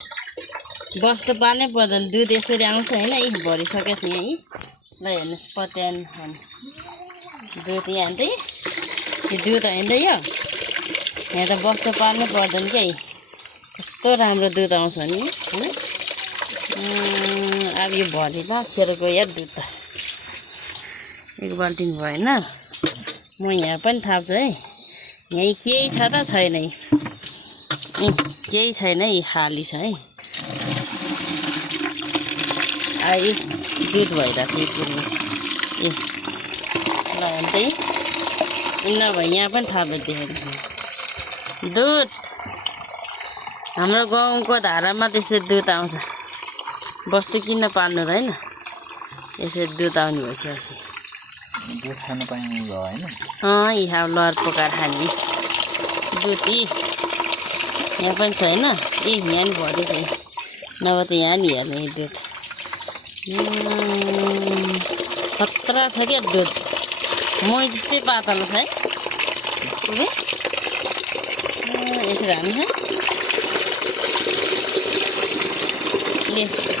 बस्नु पार्नै पर्दैन दुध यसरी आउँछ होइन यी भरिसकेको छ यहीँ ल हेर्नुहोस् पत्यान दुध यहाँ त यो दुध होइन यो यहाँ त बस्नु पार्नै पर्दैन क्या कस्तो राम्रो दुध आउँछ नि होइन अब यो भरि खेर गयो यार दुध त एक बाल्टिन भएन म यहाँ पनि थाप्छु है यहीँ केही छ त छैन केही छैन यी खाली छ है यो दुध भइरहेको छ पुग्नु ए ल अन्त नभए यहाँ पनि थाप्दै देखेर दुध हाम्रो गाउँको धारामा त्यसरी दुध आउँछ बस्तु किन पाल्नु र होइन यसरी दुध आउने भइसकेको दुध खानु पाइने भयो होइन यहाँ लहर पकाएर खाने दुध यहाँ पनि छैन यहाँ नि भरि छ नभए त यहाँ नि हेर्ने दुध खतरा छ क्या दुध मै जस्तै पातलो छ है यसरी हाल्नु छ